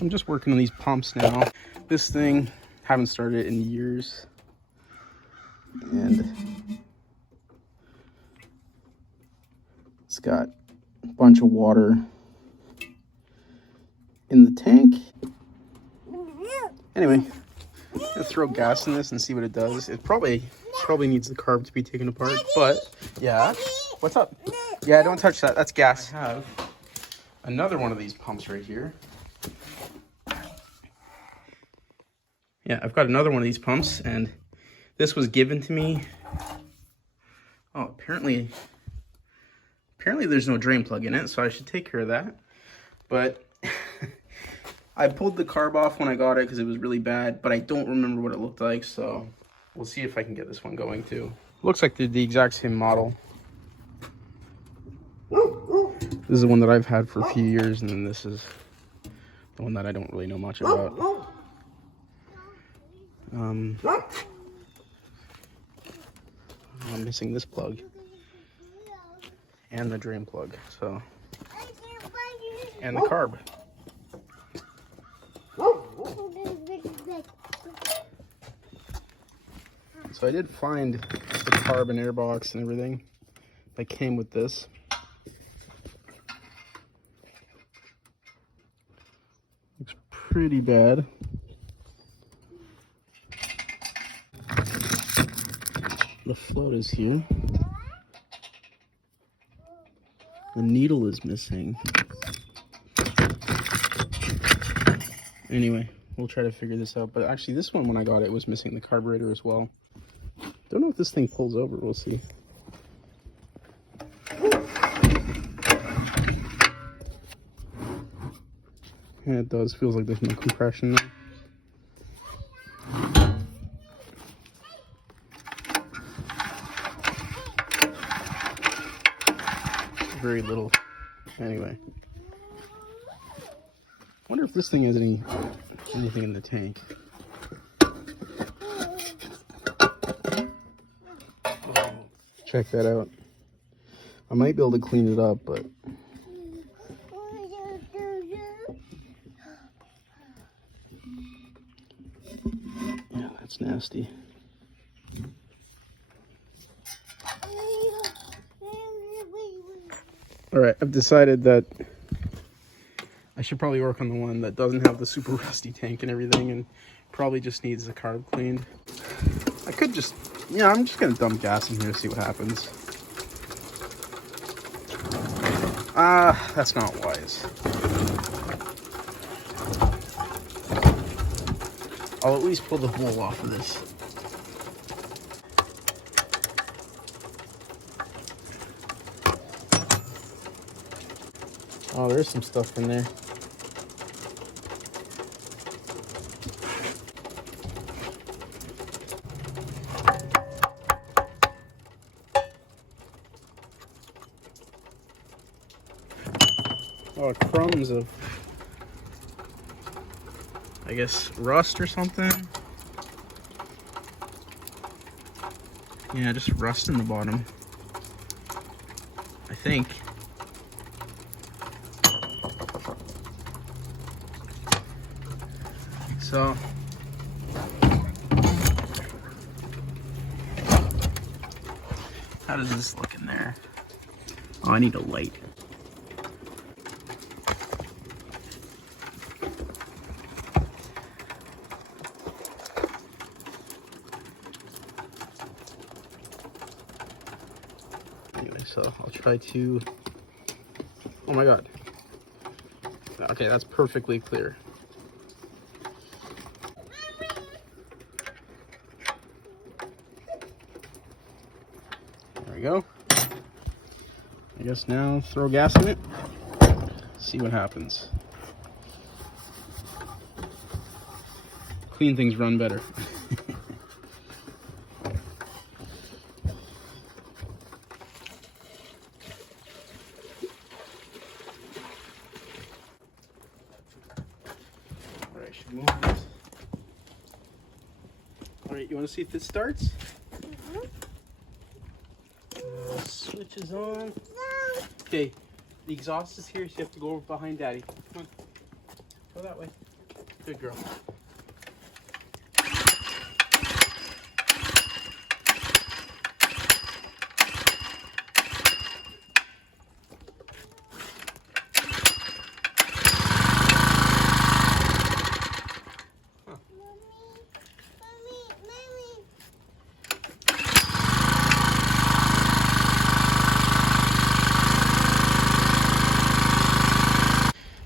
So I'm just working on these pumps now. This thing, haven't started it in years. And it's got a bunch of water in the tank. Anyway, I'm gonna throw gas in this and see what it does. It probably needs the carb to be taken apart, but yeah. What's up? Yeah, don't touch that. That's gas. I have another one of these pumps right here. Yeah, I've got another one of these pumps, and this was given to me. Oh, apparently there's no drain plug in it, so I should take care of that. But I pulled the carb off when I got it because it was really bad, but I don't remember what it looked like, so we'll see if I can get this one going too. Looks like they're the exact same model. This is the one that I've had for a few years, and then this is the one that I don't really know much about. I'm missing this plug and the drain plug, so, and the carb. So I did find the carb and air box and everything that came with this. Looks pretty bad. The float is here. The needle is missing. Anyway, we'll try to figure this out. But actually, this one, when I got it, was missing the carburetor as well. Don't know if this thing pulls over. We'll see. Yeah, it does. Feels like there's no compression there. Very little. Anyway, wonder if this thing has anything in the tank. Check that out. I might be able to clean it up, but yeah, that's nasty. Alright, I've decided that I should probably work on the one that doesn't have the super rusty tank and everything, and probably just needs the carb cleaned. I could just, yeah, I'm just gonna dump gas in here to see what happens. That's not wise. I'll at least pull the bowl off of this. Oh, there's some stuff in there. Oh, crumbs of, I guess, rust or something. Yeah, just rust in the bottom, I think. So, how does this look in there? Oh, I need a light. Anyway, so I'll try to, oh my God. Okay, that's perfectly clear. There we go. I guess now throw gas in it, see what happens. Clean things run better. Alright, should move this. Alright, you want to see if this starts? Switch is on. Okay, the exhaust is here, so you have to go over behind Daddy. Come on, go that way. Good girl.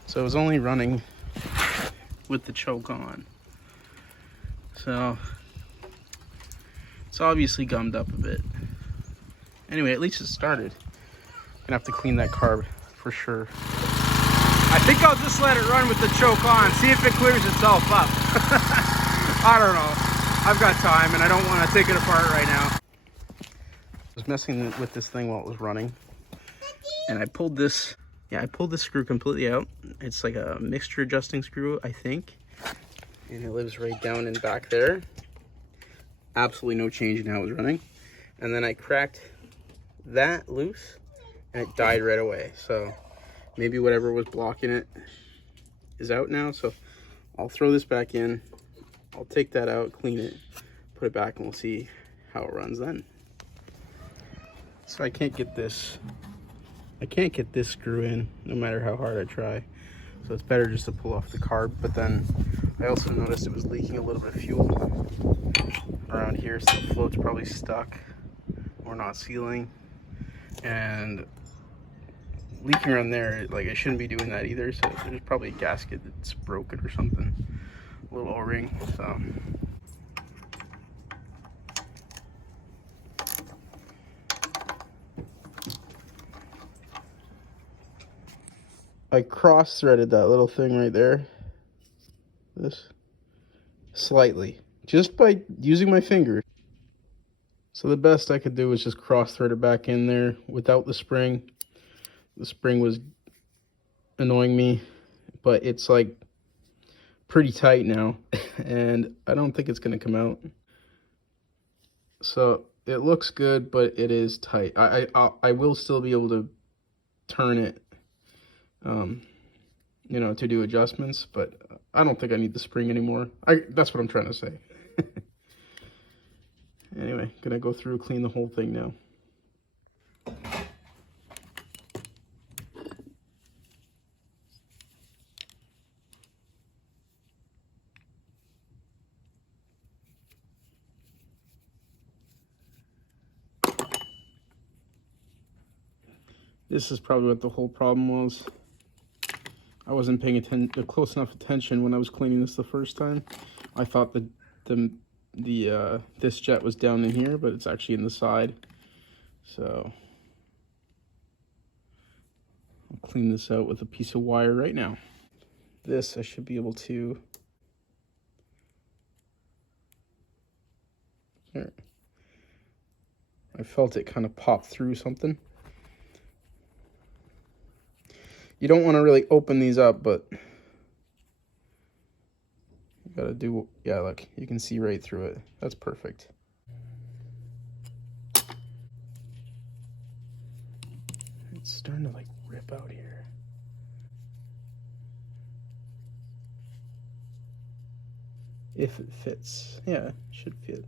So it was only running with the choke on. So it's obviously gummed up a bit. Anyway, at least it started. Gonna have to clean that carb for sure. I think I'll just let it run with the choke on, see if it clears itself up. I don't know. I've got time and I don't want to take it apart right now. I was messing with this thing while it was running. And I pulled this, I pulled this screw completely out. It's like a mixture adjusting screw, I think. And it lives right down in back there. Absolutely no change in how it was running. And then I cracked that loose and it died right away. So maybe whatever was blocking it is out now. So I'll throw this back in. I'll take that out, clean it, put it back, and we'll see how it runs then. So I can't get this screw in no matter how hard I try. So it's better just to pull off the carb. But then I also noticed it was leaking a little bit of fuel around here, so the float's probably stuck or not sealing. And leaking around there, like, I shouldn't be doing that either. So there's probably a gasket that's broken or something, a little O-ring. So I cross-threaded that little thing right there, this, slightly, just by using my finger. So the best I could do was just cross-thread it back in there without the spring. The spring was annoying me, but it's like pretty tight now, and I don't think it's gonna come out. So it looks good, but it is tight. I will still be able to turn it, you know, to do adjustments, but I don't think I need the spring anymore. That's what I'm trying to say. Anyway, gonna go through, clean the whole thing now. This is probably what the whole problem was. I wasn't paying close enough attention when I was cleaning this the first time. I thought that this jet was down in here, but it's actually in the side. So I'll clean this out with a piece of wire right now. This I should be able to. There. I felt it kind of pop through something. You don't want to really open these up, but you gotta do, yeah, look, you can see right through it. That's perfect. It's starting to like rip out here. If it fits. Yeah, it should fit.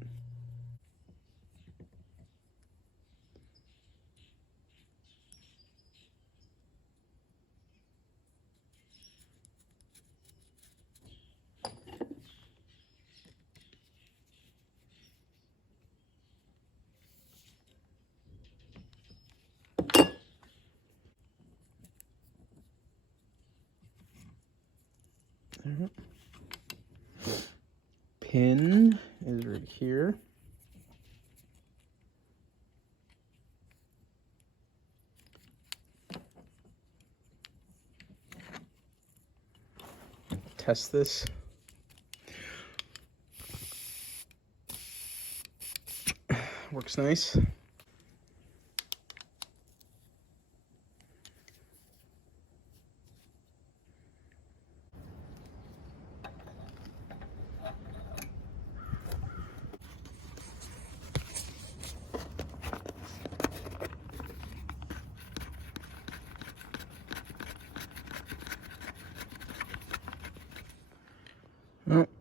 Pin is right here. Test this. Works nice.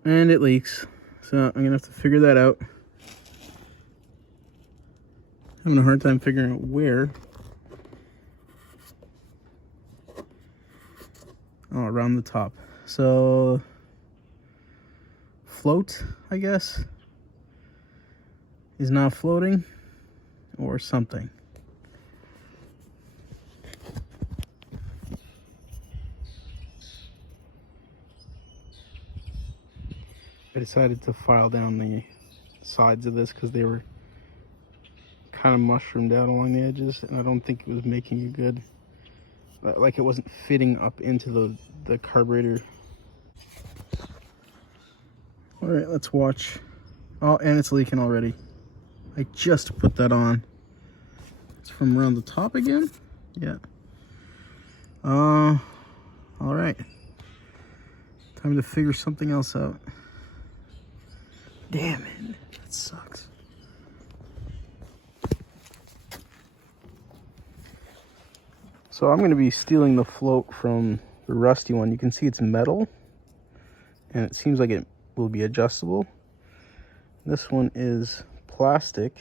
And it leaks. So I'm gonna have to figure that out. Having a hard time figuring out where. Oh, around the top. So float, I guess, is not floating or something. I decided to file down the sides of this because they were kind of mushroomed out along the edges, and I don't think it was making it good. Like it wasn't fitting up into the carburetor. All right, let's watch. Oh, and it's leaking already. I just put that on. It's from around the top again? Yeah. All right. Time to figure something else out. Damn it, that sucks. So I'm going to be stealing the float from the rusty one. You can see it's metal, and it seems like it will be adjustable. This one is plastic,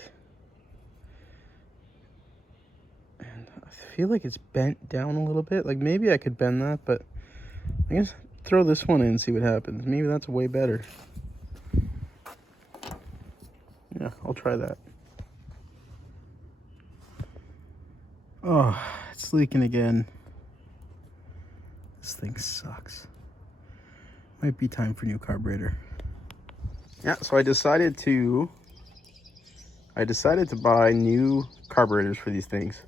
and I feel like it's bent down a little bit. Like maybe I could bend that, but I guess throw this one in and see what happens. Maybe that's way better. Yeah, I'll try that. Oh, it's leaking again. This thing sucks. Might be time for a new carburetor. Yeah, so I decided to buy new carburetors for these things.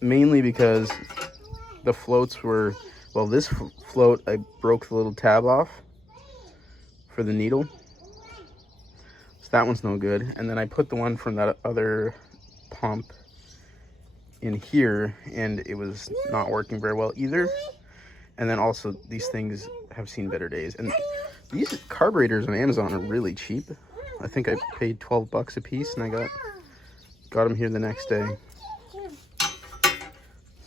Mainly because the floats were, well, this float, I broke the little tab off for the needle. That one's no good. And then I put the one from that other pump in here, and it was not working very well either. And then also these things have seen better days. And these carburetors on Amazon are really cheap. I think I paid 12 bucks a piece, and I got them here the next day.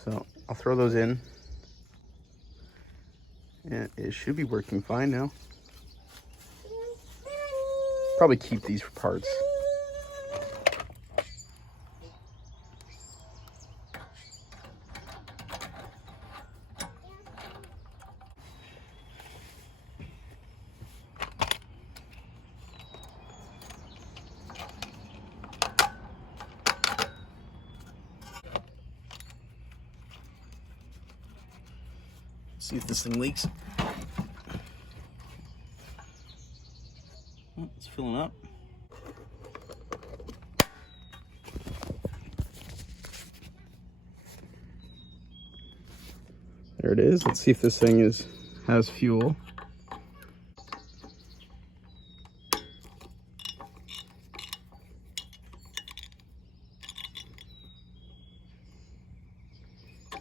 So I'll throw those in. And it should be working fine now. Probably keep these for parts. See if this thing leaks. Oh, it's filling up. There it is. Let's see if this thing has fuel.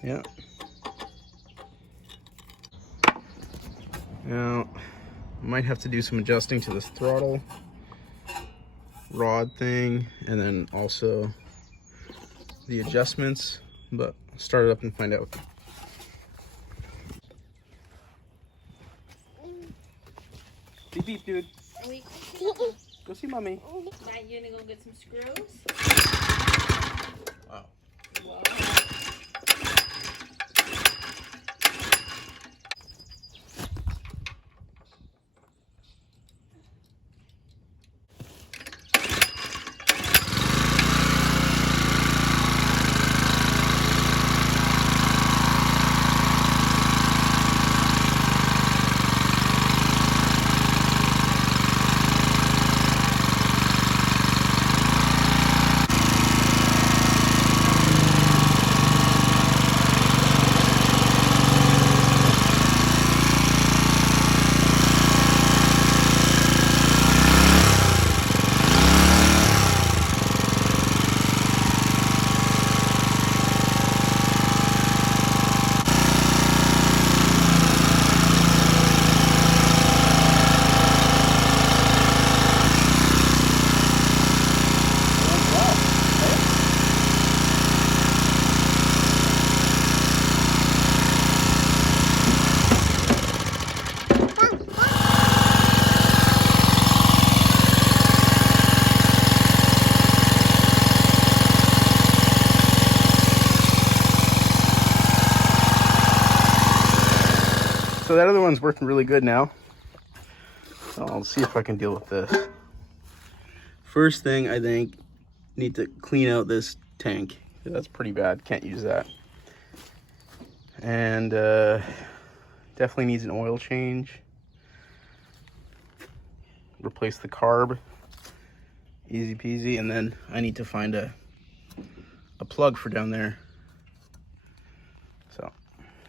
Yeah. Now, I might have to do some adjusting to this throttle rod thing, and then also the adjustments, but I'll start it up and find out. Beep beep, dude. Go see mommy. Now you gonna go get some screws? Wow. Whoa. so that other one's working really good now. So I'll see if I can deal with this. First thing, I think, need to clean out this tank. That's pretty bad. Can't use that. And definitely needs an oil change. Replace the carb. Easy peasy. And then I need to find a plug for down there. So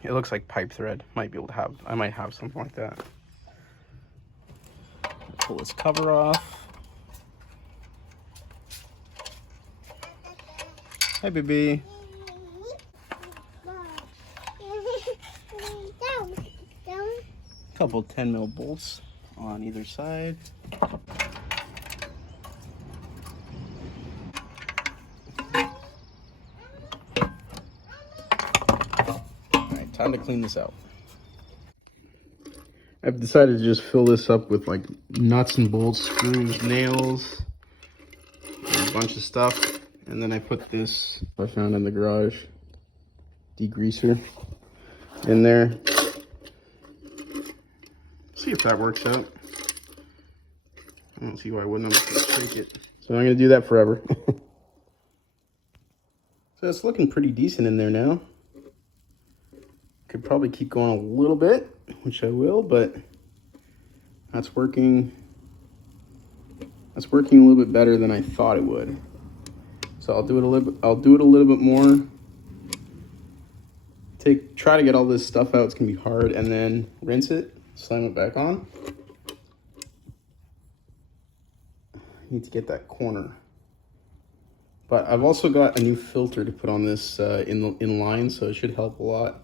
it looks like pipe thread. I might have something like that. Pull this cover off. Hi, baby. Couple 10 mil bolts on either side. Alright, time to clean this out. I've decided to just fill this up with like nuts and bolts, screws, nails, and a bunch of stuff. And then I put this I found in the garage degreaser in there. See if that works out. I don't see why I wouldn't. I'm just gonna shake it. So I'm gonna do that forever. So it's looking pretty decent in there now. Could probably keep going a little bit, which I will, but that's working. That's working a little bit better than I thought it would. So I'll do it a little bit more. Try to get all this stuff out. It's gonna be hard, and then rinse it, slam it back on. Need to get that corner. But I've also got a new filter to put on this in line, so it should help a lot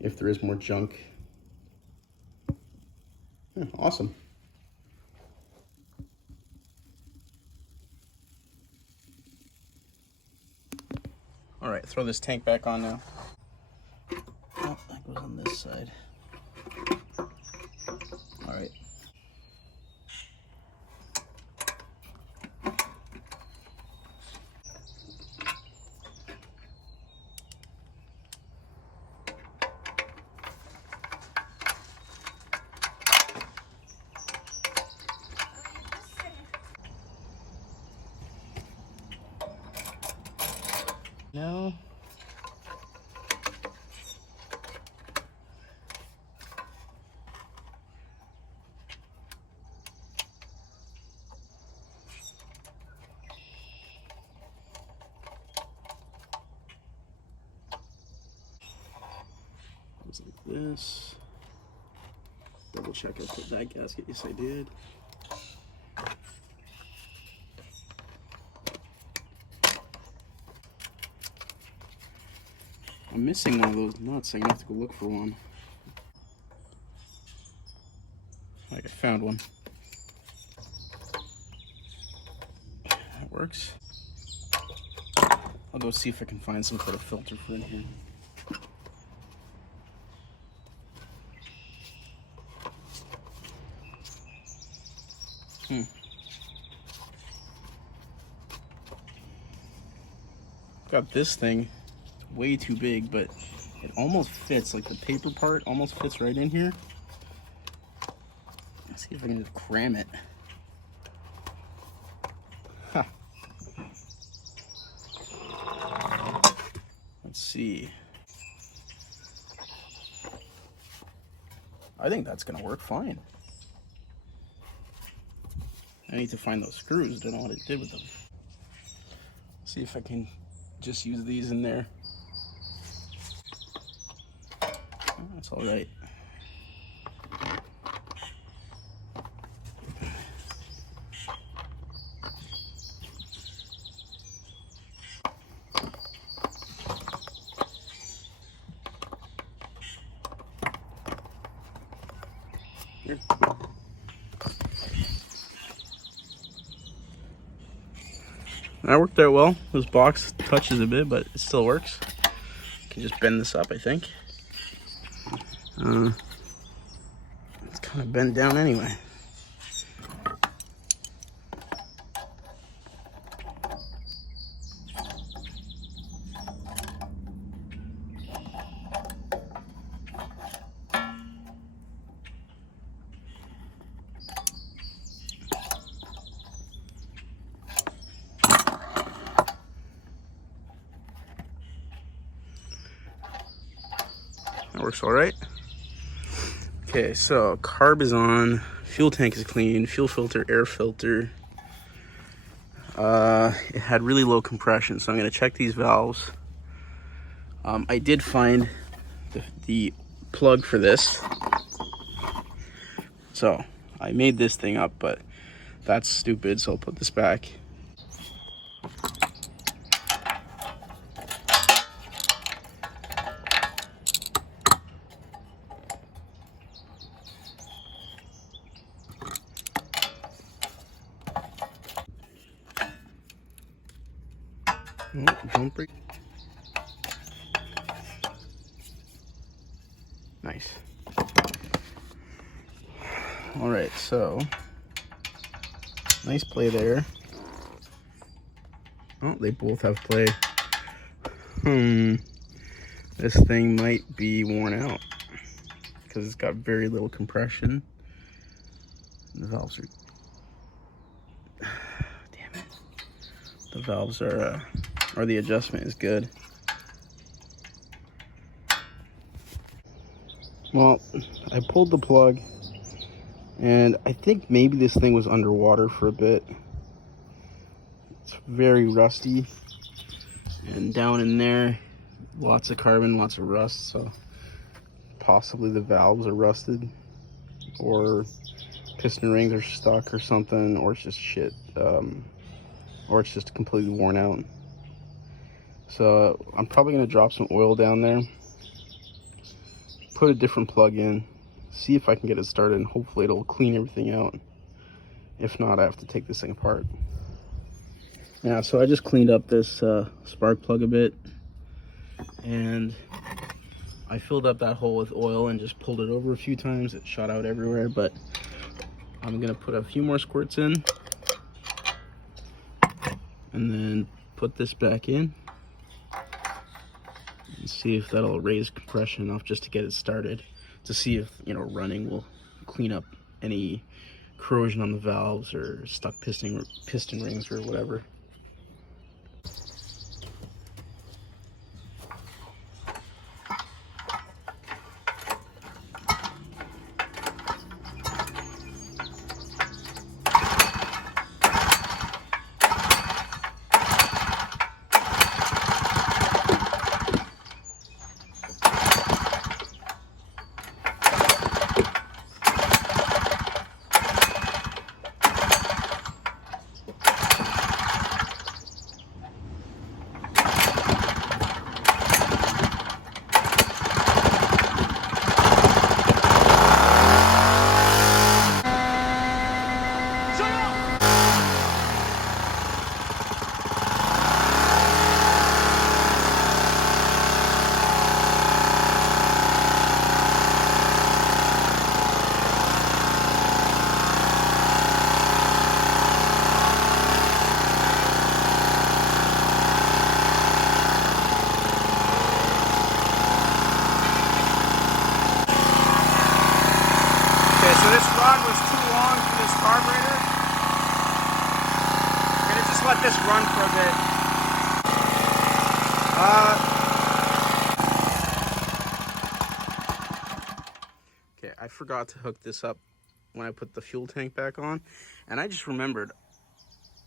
if there is more junk. Yeah, awesome. All right, throw this tank back on now. Oh, that goes on this side. All right. Now, goes like this. Double check I put that gasket. Yes, I did. I'm missing one of those nuts. I'm gonna have to go look for one. I found one. That works. I'll go see if I can find some sort of filter for in here. Got this thing. Way too big, but it almost fits. Like the paper part almost fits right in here. Let's see if I can just cram it. Huh. Let's see. I think that's gonna work fine. I need to find those screws. Don't know what it did with them. See if I can just use these in there. That's all right. Here. That worked out well. This box touches a bit, but it still works. Can just bend this up, I think. It's kind of bent down anyway. works all right. Okay, so carb is on, fuel tank is clean, fuel filter, air filter. It had really low compression, so I'm gonna check these valves. I did find the plug for this. So I made this thing up, but that's stupid, so I'll put this back. Oh, don't break. Nice. All right, so nice play there. Oh, they both have play. This thing might be worn out because it's got very little compression. The valves are, damn it. The valves are, or the adjustment is good. Well, I pulled the plug and I think maybe this thing was underwater for a bit. It's very rusty, and down in there, lots of carbon, lots of rust, so possibly the valves are rusted, or piston rings are stuck or something, or it's just shit, or it's just completely worn out. So I'm probably gonna drop some oil down there, put a different plug in, see if I can get it started, and hopefully it'll clean everything out. If not, I have to take this thing apart. Yeah, so I just cleaned up this spark plug a bit, and I filled up that hole with oil and just pulled it over a few times. It shot out everywhere, but I'm gonna put a few more squirts in and then put this back in and see if that'll raise compression enough just to get it started, to see if, you know, running will clean up any corrosion on the valves or stuck piston rings or whatever. So this rod was too long for this carburetor. I'm gonna just let this run for a bit. Okay, I forgot to hook this up when I put the fuel tank back on, and I just remembered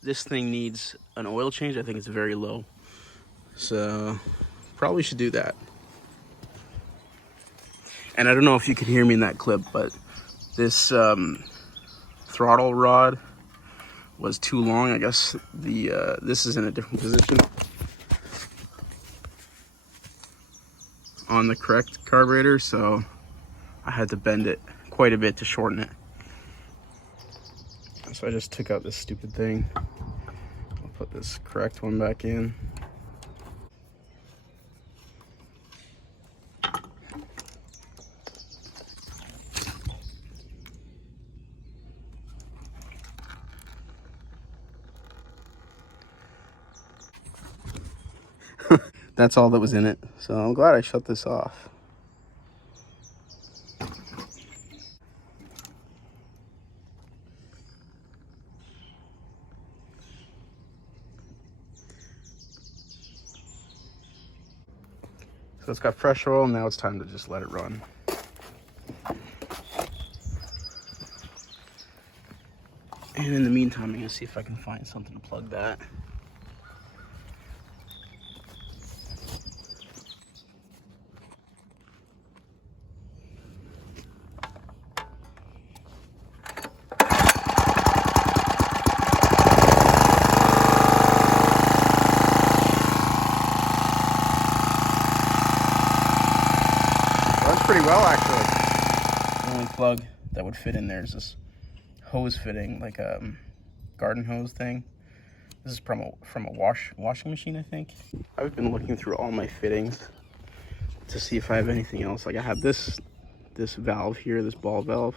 this thing needs an oil change. I think it's very low, so probably should do that. And I don't know if you could hear me in that clip, but this throttle rod was too long. I guess the this is in a different position on the correct carburetor, so I had to bend it quite a bit to shorten it. So I just took out this stupid thing. I'll put this correct one back in. That's all that was in it, so I'm glad I shut this off. So it's got fresh oil, and now it's time to just let it run. And in the meantime, I'm gonna see if I can find something to plug that. Runs pretty well, actually. The only plug that would fit in there is this hose fitting, like a garden hose thing. This is from a washing machine, I think. I've been looking through all my fittings to see if I have anything else. Like I have this valve here, this ball valve,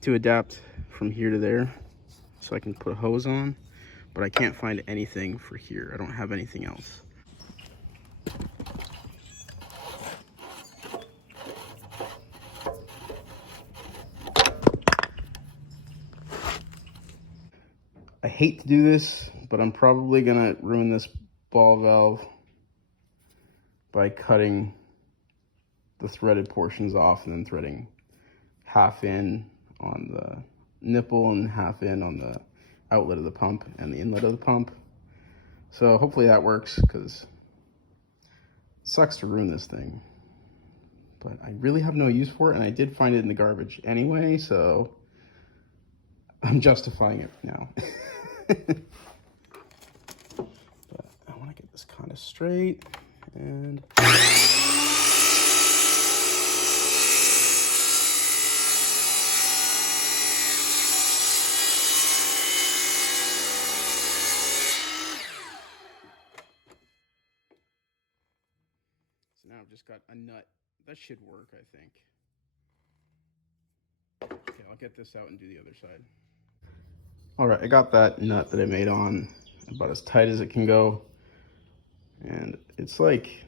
to adapt from here to there, so I can put a hose on. But I can't find anything for here. I don't have anything else. I hate to do this, but I'm probably gonna ruin this ball valve by cutting the threaded portions off and then threading half in on the nipple and half in on the outlet of the pump and the inlet of the pump. So hopefully that works, because it sucks to ruin this thing. But I really have no use for it, and I did find it in the garbage anyway, so I'm justifying it now. But I want to get this kind of straight, and so now I've just got a nut. That should work, I think. Okay, I'll get this out and do the other side. All right, I got that nut that I made on about as tight as it can go. And it's like,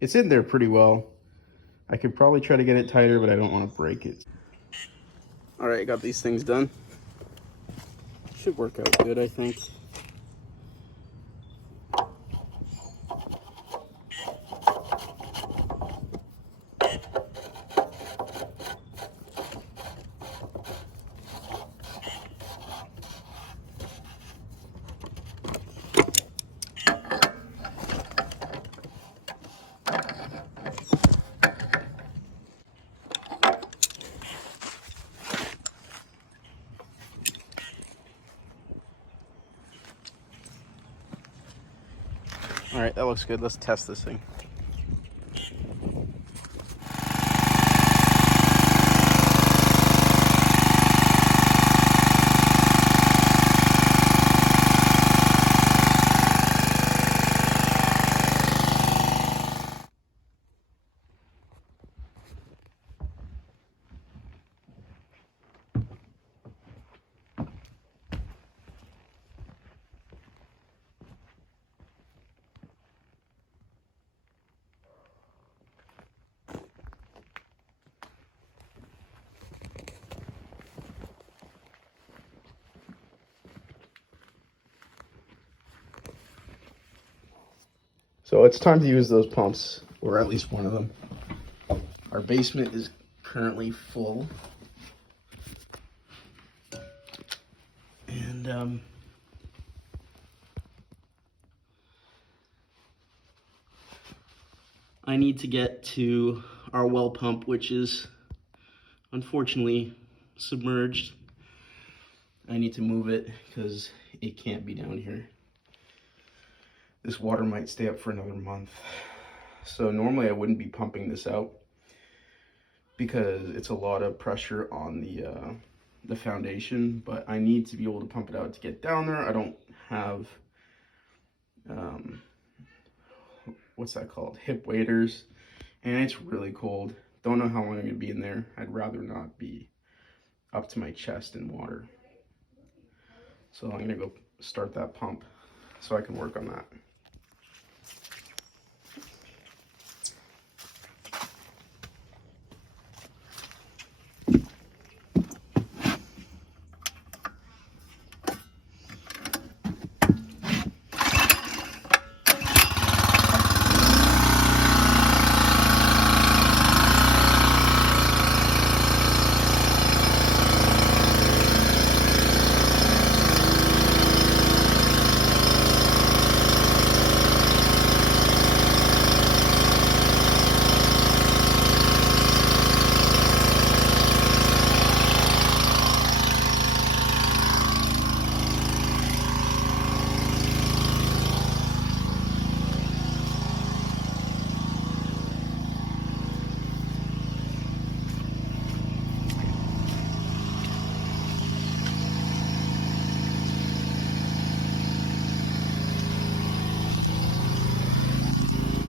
it's in there pretty well. I could probably try to get it tighter, but I don't want to break it. All right, I got these things done. Should work out good, I think. All right, that looks good. Let's test this thing. So it's time to use those pumps, or at least one of them. Our basement is currently full. And I need to get to our well pump, which is unfortunately submerged. I need to move it because it can't be down here. This water might stay up for another month. So normally I wouldn't be pumping this out because it's a lot of pressure on the foundation, but I need to be able to pump it out to get down there. I don't have, what's that called? Hip waders, and it's really cold. Don't know how long I'm gonna be in there. I'd rather not be up to my chest in water. So I'm gonna go start that pump so I can work on that.